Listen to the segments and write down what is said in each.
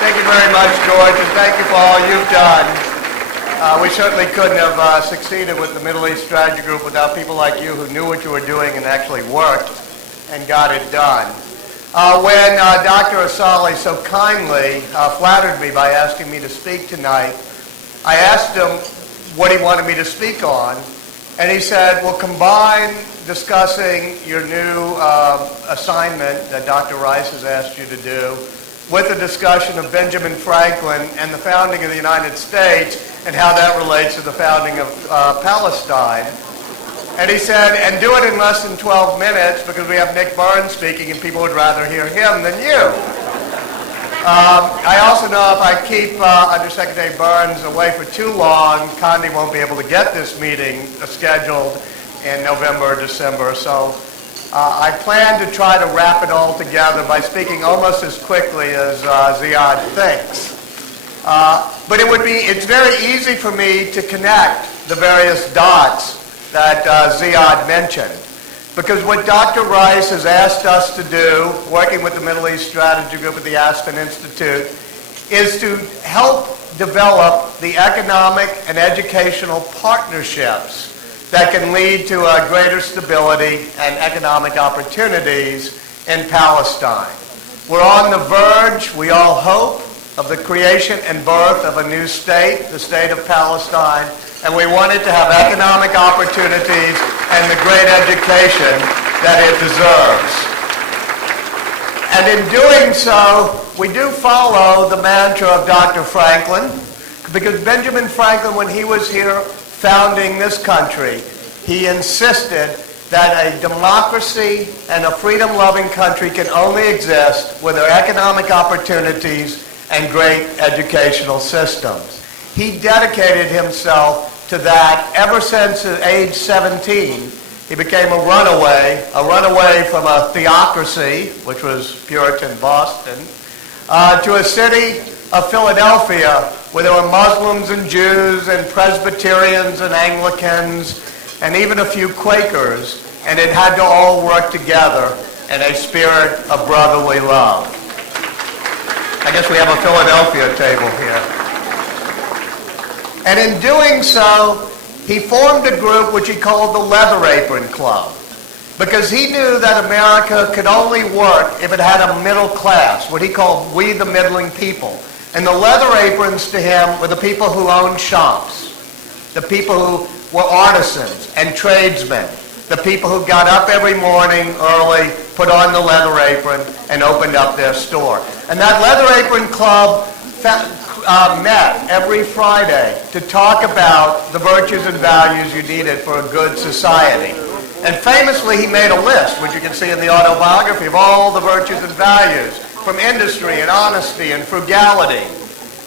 Thank you very much, George, and thank you for all you've done. We certainly couldn't have succeeded with the Middle East Strategy Group without people like you who knew what you were doing and actually worked and got it done. When Dr. Asali so kindly flattered me by asking me to speak tonight, I asked him what he wanted me to speak on, and he said, well, combine discussing your new assignment that Dr. Rice has asked you to do with the discussion of Benjamin Franklin and the founding of the United States and how that relates to the founding of Palestine. And he said, and do it in less than 12 minutes because we have Nick Burns speaking and people would rather hear him than you. I also know if I keep Undersecretary Burns away for too long, Condi won't be able to get this meeting scheduled in November or December. So I plan to try to wrap it all together by speaking almost as quickly as Ziad thinks. But it's very easy for me to connect the various dots that Ziad mentioned. Because what Dr. Rice has asked us to do, working with the Middle East Strategy Group at the Aspen Institute, is to help develop the economic and educational partnerships that can lead to greater stability and economic opportunities in Palestine. We're on the verge, we all hope, of the creation and birth of a new state, the state of Palestine, and we want it to have economic opportunities and the great education that it deserves. And in doing so, we do follow the mantra of Dr. Franklin, because Benjamin Franklin, when he was here founding this country, he insisted that a democracy and a freedom-loving country can only exist with their economic opportunities and great educational systems. He dedicated himself to that ever since age 17. He became a runaway from a theocracy, which was Puritan Boston, to a city of Philadelphia where there were Muslims and Jews and Presbyterians and Anglicans and even a few Quakers, and it had to all work together in a spirit of brotherly love. I guess we have a Philadelphia table here. And in doing so, he formed a group which he called the Leather Apron Club, because he knew that America could only work if it had a middle class, what he called we the middling people. And the leather aprons to him were the people who owned shops, the people who were artisans and tradesmen, the people who got up every morning early, put on the leather apron, and opened up their store. And that Leather Apron Club met every Friday to talk about the virtues and values you needed for a good society. And famously, he made a list, which you can see in the autobiography, of all the virtues and values, from industry and honesty and frugality.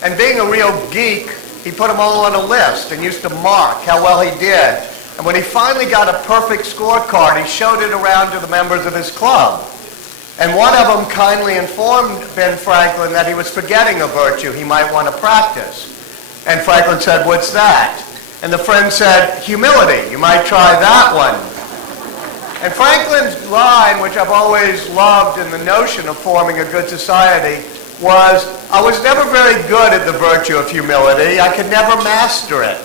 And being a real geek, he put them all on a list and used to mark how well he did. And when he finally got a perfect scorecard, he showed it around to the members of his club. And one of them kindly informed Ben Franklin that he was forgetting a virtue he might want to practice. And Franklin said, what's that? And the friend said, humility. You might try that one. And Franklin's line, which I've always loved in the notion of forming a good society, was, I was never very good at the virtue of humility. I could never master it.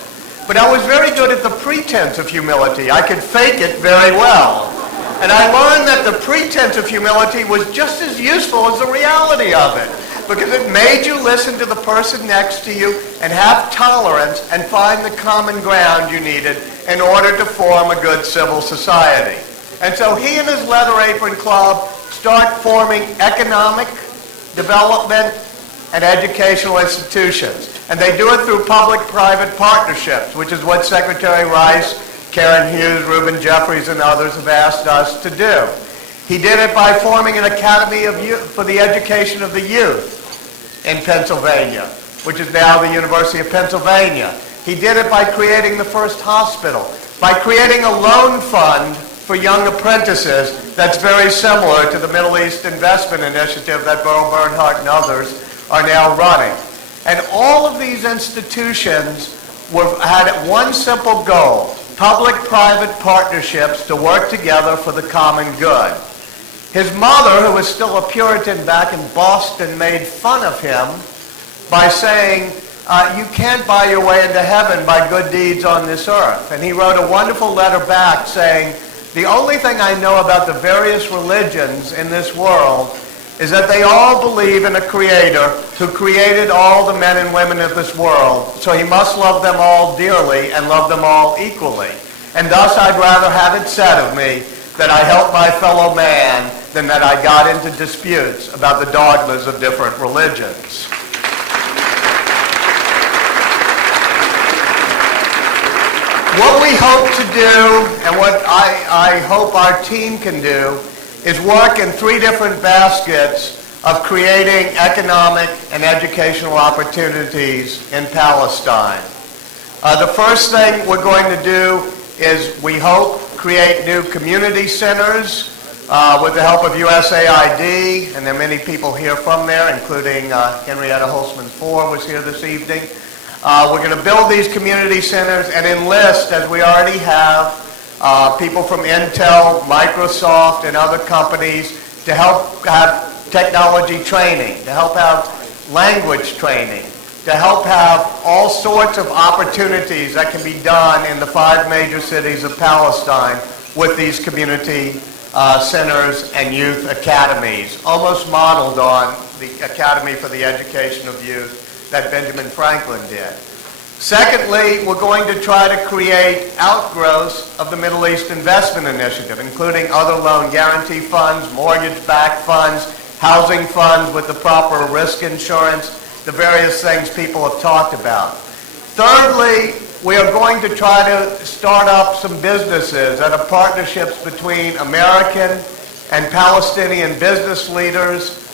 But I was very good at the pretense of humility. I could fake it very well. And I learned that the pretense of humility was just as useful as the reality of it, because it made you listen to the person next to you and have tolerance and find the common ground you needed in order to form a good civil society. And so he and his Leather Apron Club start forming economic development and educational institutions. And they do it through public-private partnerships, which is what Secretary Rice, Karen Hughes, Reuben Jeffries, and others have asked us to do. He did it by forming an academy of youth for the education of the youth in Pennsylvania, which is now the University of Pennsylvania. He did it by creating the first hospital, by creating a loan fund for young apprentices that's very similar to the Middle East Investment Initiative that Beryl Bernhardt and others are now running. And all of these institutions had one simple goal: public-private partnerships to work together for the common good. His mother, who was still a Puritan back in Boston, made fun of him by saying, you can't buy your way into heaven by good deeds on this earth. And he wrote a wonderful letter back saying, the only thing I know about the various religions in this world is that they all believe in a creator who created all the men and women of this world, so he must love them all dearly and love them all equally. And thus I'd rather have it said of me that I helped my fellow man than that I got into disputes about the dogmas of different religions. What we hope to do, and what I hope our team can do, is work in three different baskets of creating economic and educational opportunities in Palestine. The first thing we're going to do is, we hope, create new community centers with the help of USAID, and there are many people here from there, including Henrietta Holzman IV was here this evening. We're going to build these community centers and enlist, as we already have, people from Intel, Microsoft, and other companies to help have technology training, to help have language training, to help have all sorts of opportunities that can be done in the 5 major cities of Palestine with these community centers and youth academies, almost modeled on the Academy for the Education of Youth that Benjamin Franklin did. Secondly, we're going to try to create outgrowths of the Middle East Investment Initiative, including other loan guarantee funds, mortgage-backed funds, housing funds with the proper risk insurance, the various things people have talked about. Thirdly, we are going to try to start up some businesses that are partnerships between American and Palestinian business leaders,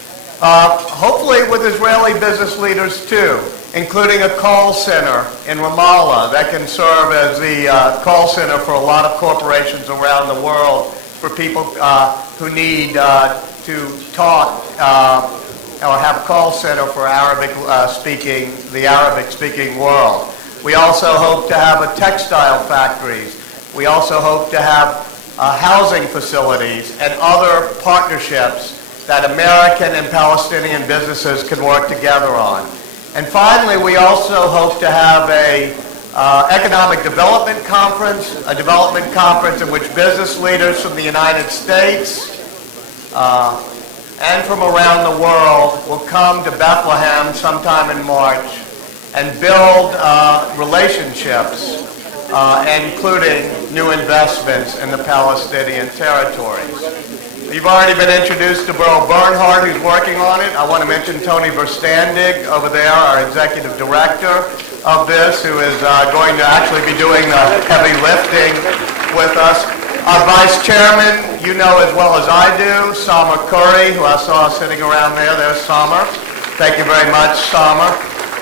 hopefully with Israeli business leaders too, including a call center in Ramallah that can serve as the call center for a lot of corporations around the world for people who need to talk or have a call center for the Arabic-speaking world. We also hope to have textile factories. We also hope to have housing facilities and other partnerships that American and Palestinian businesses can work together on. And finally, we also hope to have a economic development conference, a development conference in which business leaders from the United States and from around the world will come to Bethlehem sometime in March and build relationships, including new investments in the Palestinian territories. You've already been introduced to Burl Bernhardt, who's working on it. I want to mention Tony Verstandig over there, our executive director of this, who is going to actually be doing the heavy lifting with us. Our vice chairman, you know as well as I do, Samar Curry, who I saw sitting around there. There's Samar. Thank you very much, Samar.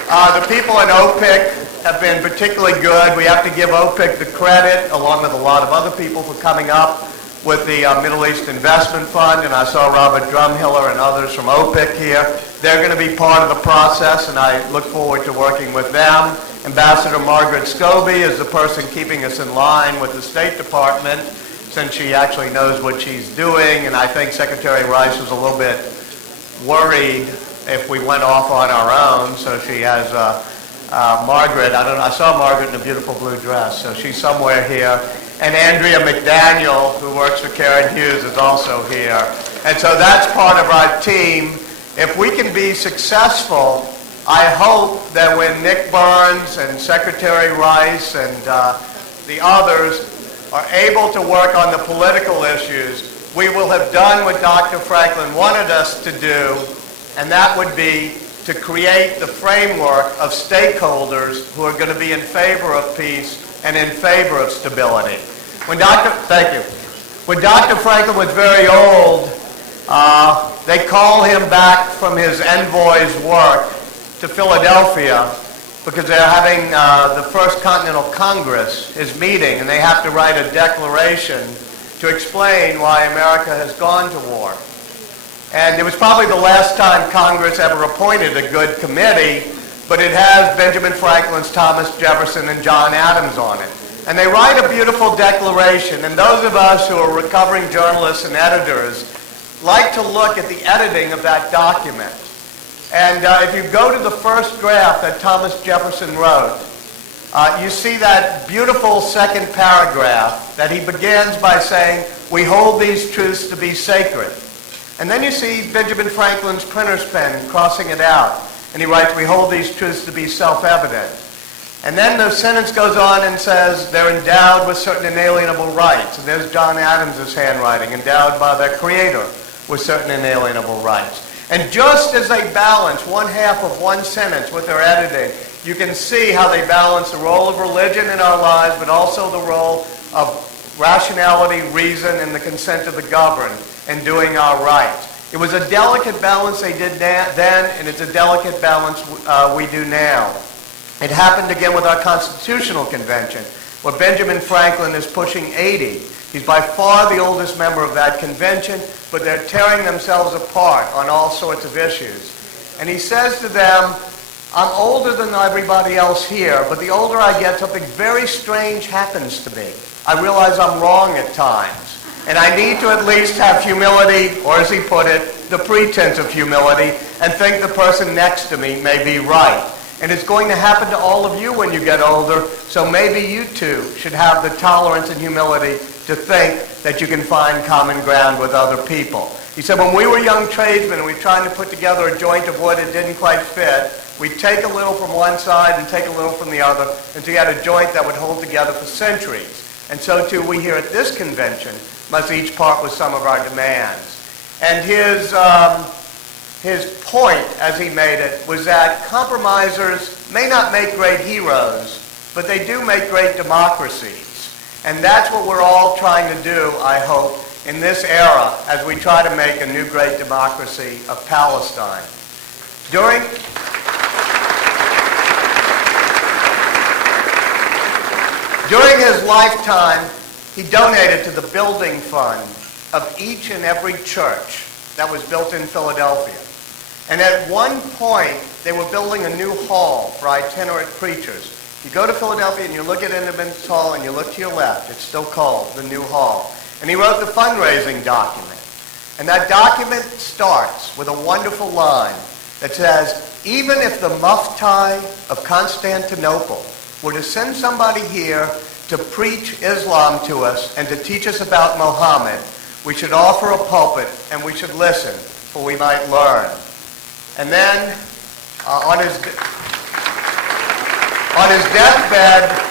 The people in OPIC have been particularly good. We have to give OPIC the credit, along with a lot of other people, for coming up with the Middle East Investment Fund, and I saw Robert Drumhiller and others from OPIC here. They're going to be part of the process, and I look forward to working with them. Ambassador Margaret Scobie is the person keeping us in line with the State Department, since she actually knows what she's doing, and I think Secretary Rice was a little bit worried if we went off on our own, so she has Margaret. I saw Margaret in a beautiful blue dress, so she's somewhere here. And Andrea McDaniel, who works for Karen Hughes, is also here. And so that's part of our team. If we can be successful, I hope that when Nick Burns and Secretary Rice and the others are able to work on the political issues, we will have done what Dr. Franklin wanted us to do, and that would be to create the framework of stakeholders who are going to be in favor of peace and in favor of stability. When Dr. Franklin was very old, they called him back from his envoy's work to Philadelphia because they're having the First Continental Congress is meeting, and they have to write a declaration to explain why America has gone to war. And it was probably the last time Congress ever appointed a good committee, but it has Benjamin Franklin's Thomas Jefferson and John Adams on it. And they write a beautiful declaration, and those of us who are recovering journalists and editors like to look at the editing of that document. And if you go to the first draft that Thomas Jefferson wrote, you see that beautiful second paragraph that he begins by saying, "We hold these truths to be sacred." And then you see Benjamin Franklin's printer's pen crossing it out. And he writes, "We hold these truths to be self-evident." And then the sentence goes on and says, "They're endowed with certain inalienable rights." And there's John Adams' handwriting, endowed by their creator with certain inalienable rights. And just as they balance one half of one sentence with their editing, you can see how they balance the role of religion in our lives, but also the role of rationality, reason, and the consent of the governed in doing our rights. It was a delicate balance they did then, and it's a delicate balance we do now. It happened again with our Constitutional Convention, where Benjamin Franklin is pushing 80. He's by far the oldest member of that convention, but they're tearing themselves apart on all sorts of issues. And he says to them, "I'm older than everybody else here, but the older I get, something very strange happens to me. I realize I'm wrong at times, and I need to at least have humility," or as he put it, the pretense of humility, "and think the person next to me may be right." And it's going to happen to all of you when you get older, so maybe you too should have the tolerance and humility to think that you can find common ground with other people. He said, when we were young tradesmen and we were trying to put together a joint of wood that didn't quite fit, we'd take a little from one side and take a little from the other until you had a joint that would hold together for centuries. And so too we here at this convention must each part with some of our demands. And his point, as he made it, was that compromisers may not make great heroes, but they do make great democracies. And that's what we're all trying to do, I hope, in this era as we try to make a new great democracy of Palestine. During his lifetime, he donated to the building fund of each and every church that was built in Philadelphia. And at one point, they were building a new hall for itinerant preachers. You go to Philadelphia and you look at Independence Hall and you look to your left, it's still called the New Hall. And he wrote the fundraising document. And that document starts with a wonderful line that says, "Even if the Mufti of Constantinople were to send somebody here to preach Islam to us and to teach us about Muhammad, we should offer a pulpit and we should listen, for we might learn." And then on his deathbed,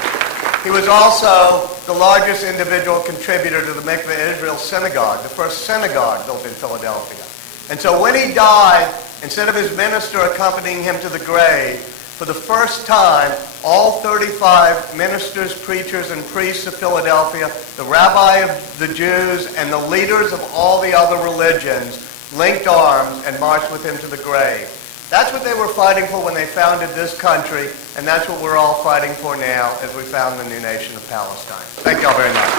he was also the largest individual contributor to the Mikveh Israel Synagogue, the first synagogue built in Philadelphia. And so when he died, instead of his minister accompanying him to the grave, for the first time, all 35 ministers, preachers, and priests of Philadelphia, the rabbi of the Jews, and the leaders of all the other religions linked arms and marched with him to the grave. That's what they were fighting for when they founded this country, and that's what we're all fighting for now as we found the new nation of Palestine. Thank you all very much.